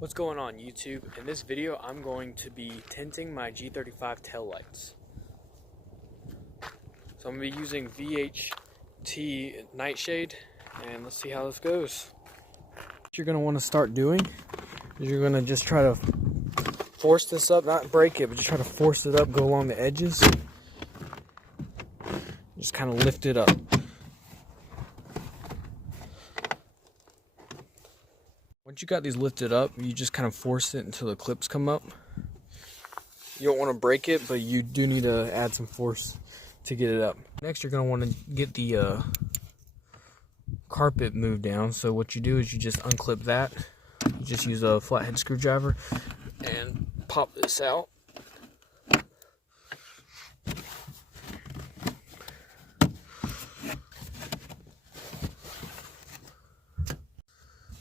What's going on YouTube? In this video I'm going to be tinting my G35 tail lights. So I'm going to be using VHT Nightshade, and let's see how this goes. What you're going to want to start doing is you're going to just try to force this up, not break it, but just try to force it up, go along the edges. Just kind of lift it up. Once you got these lifted up, you just kind of force it until the clips come up. You don't want to break it, but you do need to add some force to get it up. Next, you're going to want to get the carpet moved down. So what you do is you just unclip that. You just use a flathead screwdriver and pop this out.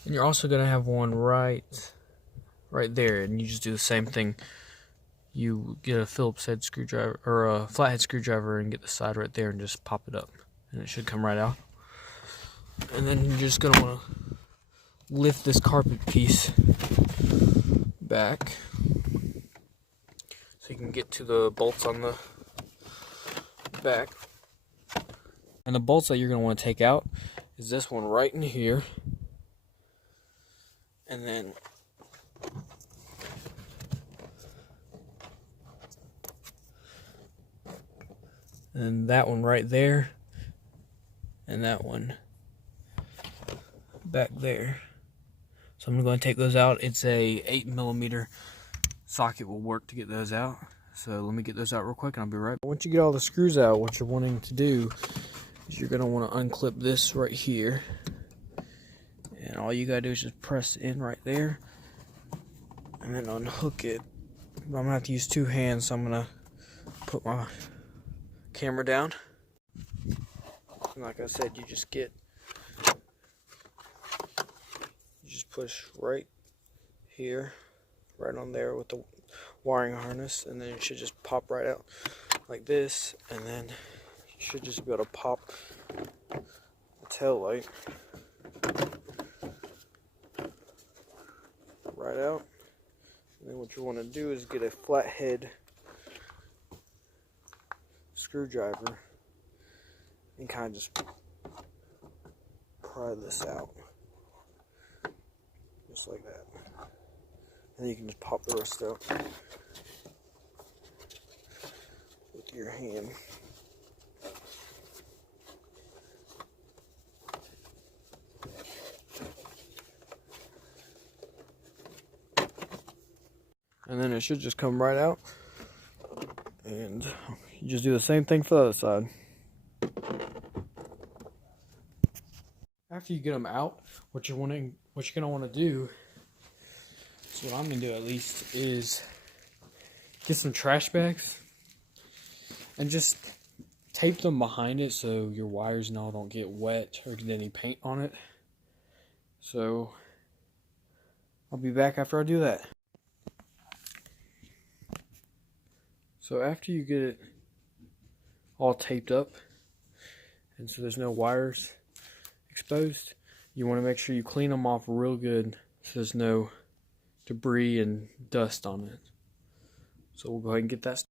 And you're also going to have one right there, and you just do the same thing. You get a Phillips head screwdriver or a flathead screwdriver and get the side right there and just pop it up, and it should come right out. And then you're just going to want to lift this carpet piece back so you can get to the bolts on the back. And the bolts that you're going to want to take out is this one right in here. And then that one right there, and that one back there. So I'm going to take those out. It's a 8mm socket will work to get those out. So let me get those out real quick and I'll be right back. Once you get all the screws out, what you're wanting to do is you're going to want to unclip this right here. And all you got to do is just press in right there and then unhook it. I'm going to have to use two hands, so I'm going to put my camera down. And like I said, you just push right here, right on there with the wiring harness, and then it should just pop right out like this, and then you should just be able to pop the tail light right out. And then what you want to do is get a flathead screwdriver and kind of just pry this out, just like that. And then you can just pop the rest out with your hand. And then it should just come right out. And you just do the same thing for the other side. After you get them out, what you're going to want to do, so what I'm going to do at least, is get some trash bags and just tape them behind it so your wires and all don't get wet or get any paint on it. So I'll be back after I do that. So after you get it all taped up, and so there's no wires exposed, you want to make sure you clean them off real good so there's no debris and dust on it. So we'll go ahead and get that started.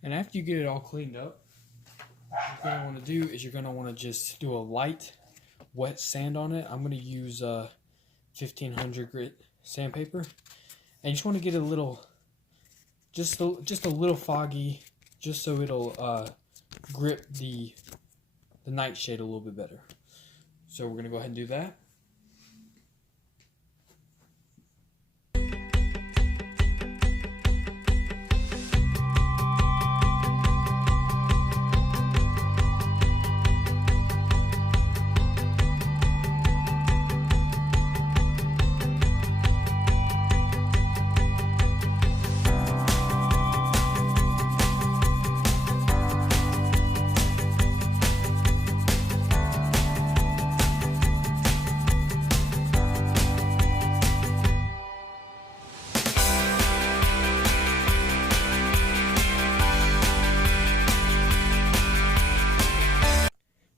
And after you get it all cleaned up, what you're going to want to do is you're going to want to just do a light wet sand on it. I'm going to use 1500 grit sandpaper, and you just want to get a little, just a little foggy, just so it'll grip the Nightshade a little bit better. So we're gonna go ahead and do that.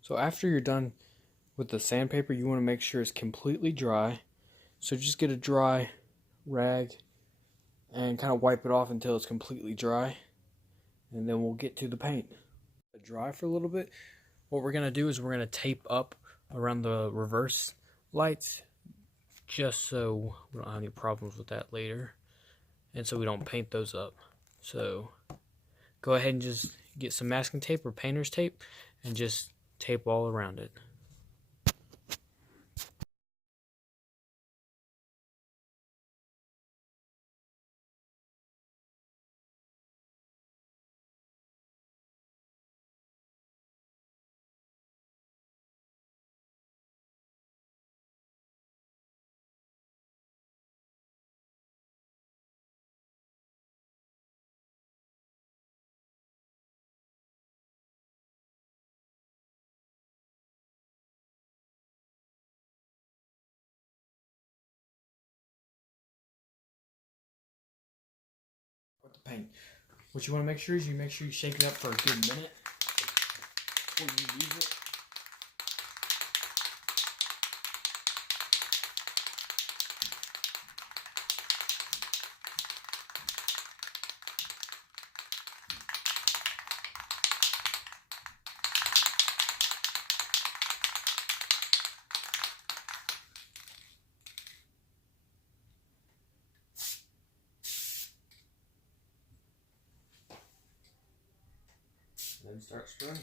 So after you're done with the sandpaper, you want to make sure it's completely dry. So just get a dry rag and kind of wipe it off until it's completely dry. And then we'll get to the paint. Dry for a little bit. What we're going to do is we're going to tape up around the reverse lights, just so we don't have any problems with that later. And so we don't paint those up. So go ahead and just get some masking tape or painter's tape and just tape all around it. With the paint, what you want to make sure is you shake it up for a good minute before you use it. Then start spraying.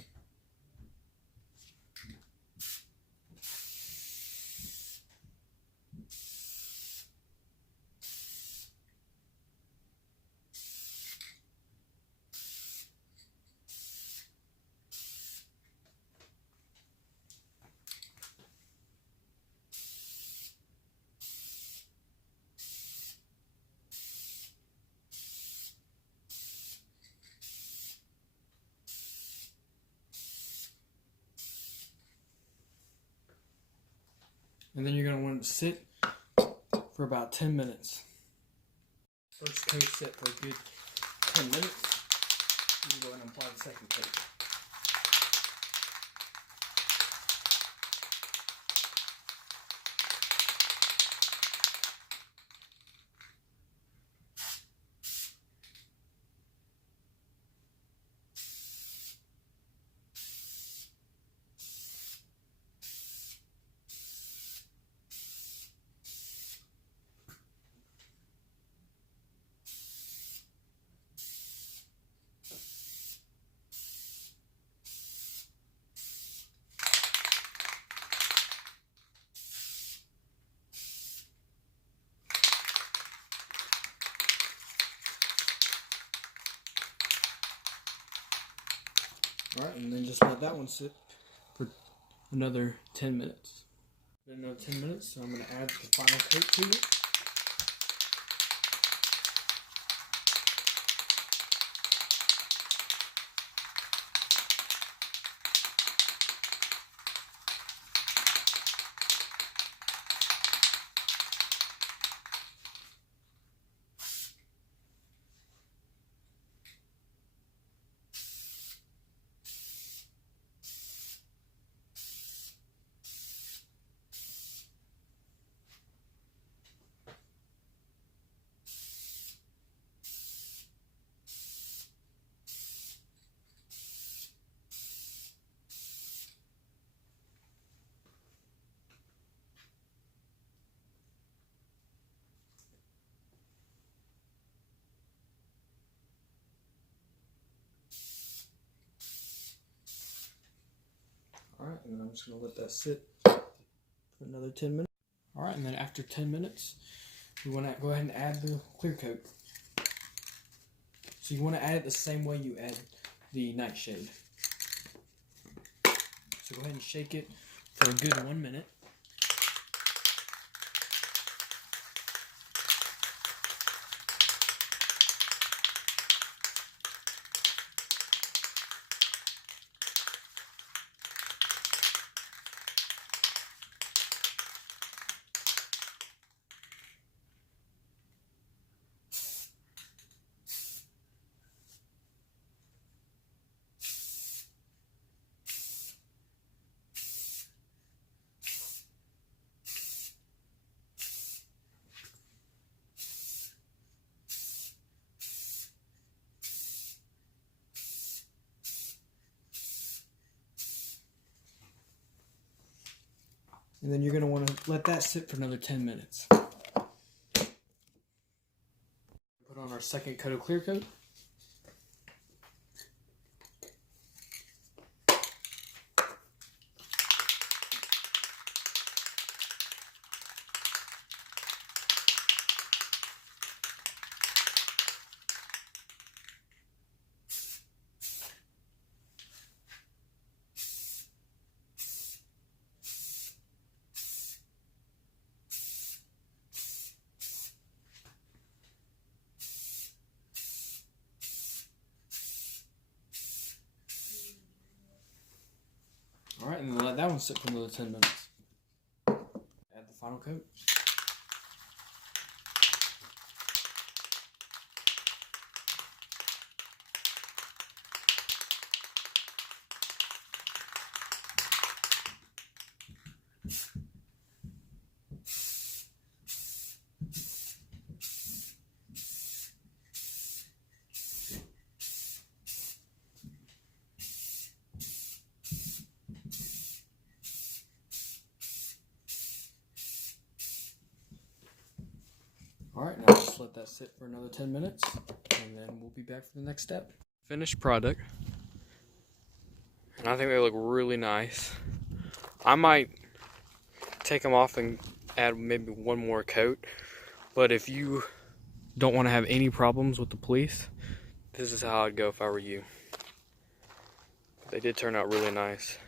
And then you're going to want it to sit for about 10 minutes. First coat sit for a good 10 minutes. You can go ahead and apply the second coat. Alright, and then just let that one sit for another 10 minutes. Another 10 minutes, so I'm going to add the final coat to it. and then I'm just going to let that sit for another 10 minutes. Alright, and then after 10 minutes, we want to go ahead and add the clear coat. So you want to add it the same way you add the Nightshade. So go ahead and shake it for a good 1 minute. And then you're going to want to let that sit for another 10 minutes. Put on our second coat of clear coat. Alright, and then let that one sit for another 10 minutes. Add the final coat. Alright, now just let that sit for another 10 minutes, and then we'll be back for the next step. Finished product. And I think they look really nice. I might take them off and add maybe one more coat, but if you don't want to have any problems with the police, this is how I'd go if I were you. But they did turn out really nice.